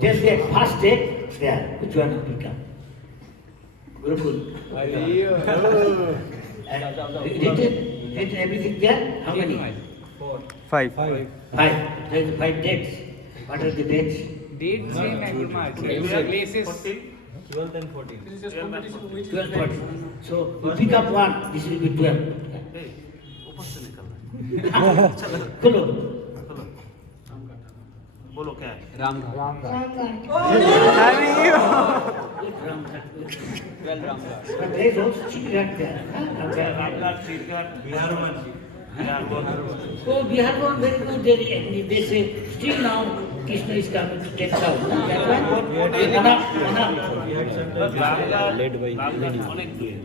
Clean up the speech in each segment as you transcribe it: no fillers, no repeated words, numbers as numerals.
Just that first date there, which one will become? Gurukul. Written everything there? How many? 5. 5. There are 5 dates. What are the dates? Dates in regular places. 12 and 14. This is just competition which 12, 14. So you pick up one, this will be 12. Hey, ऊपर से निकलना है। Follow. बोलो क्या है? Ramahare. 12 Ramahare. But there is also chit there. Ramghat, Chitghat, Bihar one. Oh, Bihar one very good. They say still now Krishna is coming to take down.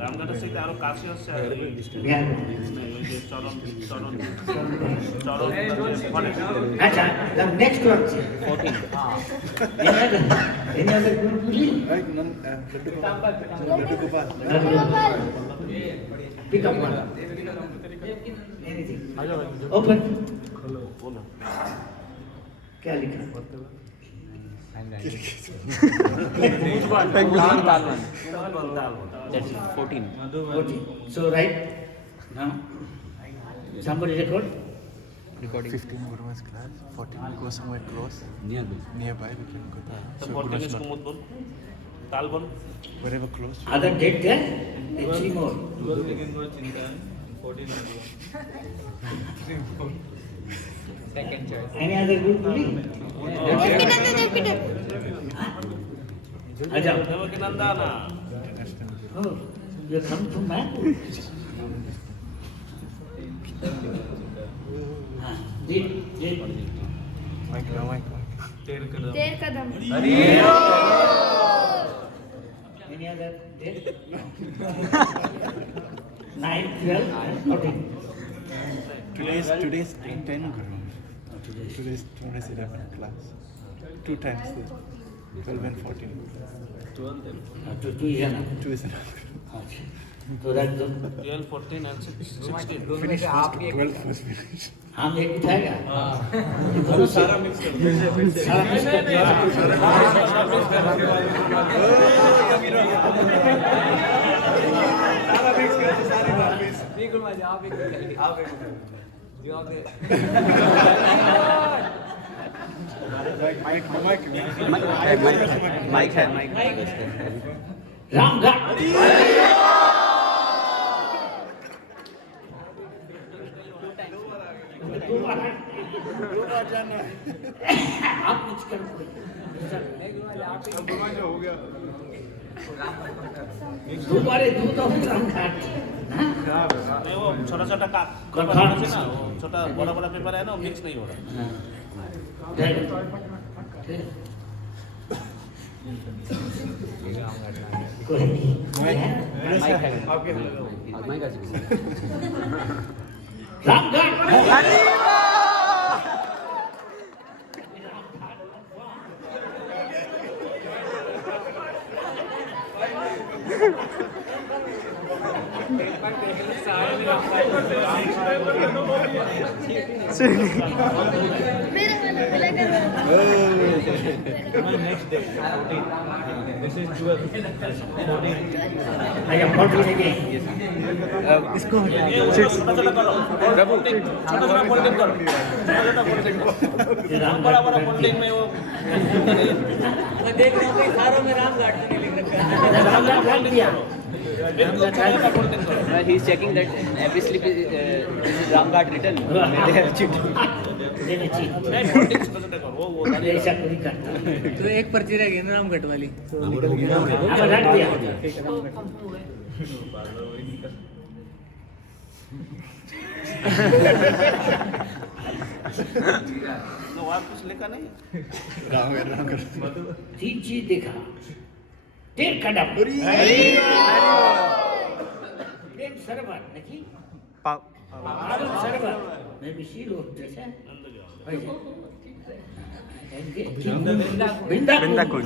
রামঘাটের সাথে আরো কাছে হচ্ছে চরণ চরণ চরণ আচ্ছা, the next one. 14. Any other group? Pick up one. Anything. Open. क्या लिखा? That's 14. 14. So right now, somebody record. Recording. 15 Guru Maharaj class, 14 go somewhere close, nearby we can go there. So fourteen Guru's इसको not- मुद बोल ताल बोल wherever close. Other date there? And 3 more. 12 we can go Chintan, 14 and Second choice. Any other group? Ajam. Devkinandan Oh, you come from Mayapur. Did. Mike, no Mike. There Kadam Any other date? 9, 12, 14. Today's 10 Guru. Today's 11 class. 2 times there. 12 and 14. 2 is enough. 2 is enough. So that's the 12 14 and 16 Finish first, 12 first finish. हम एक उठाएगा सारा mix कर दो। सारा mix कर दिया बिल्कुल मजा आप एक Mike है। रामघाट आप कुछ कर हो गया। दोबारे दूध और रामघाट नहीं वो छोटा छोटा का पेपर है ना वो छोटा बड़ा बड़ा पेपर है ना वो मिक्स नहीं हो रहा रामघाट मेरा वाला black Next day, 14. This is 12, 14. आया फोटो लेके इसको ये छोटा छोटा करो प्रभु छोटा छोटा फोल्डिंग करो छोटा छोटा फोल्डिंग करो बड़ा बड़ा फोल्डिंग में वो मैं देख रहा हूँ कई सारों में रामघाट तो नहीं लिख रखा रामघाट रख दिया बिल्कुल छोटा छोटा फोल्डिंग करो he is checking that every slip is Ramghat written. They have cheat. देने चाहिए नहीं फोल्डिंग छोटा छोटा करो वो ऐसा कोई करता तो एक पर्ची रह गई ना रामघाट वाली. अब रख दिया तो और कुछ लिखा नहीं तीन चीज देखा तेल कदम प्रेम सरोवर नहीं आनंद सरोवर मैं भी शील होते से बिंदा बिंदा कुंड।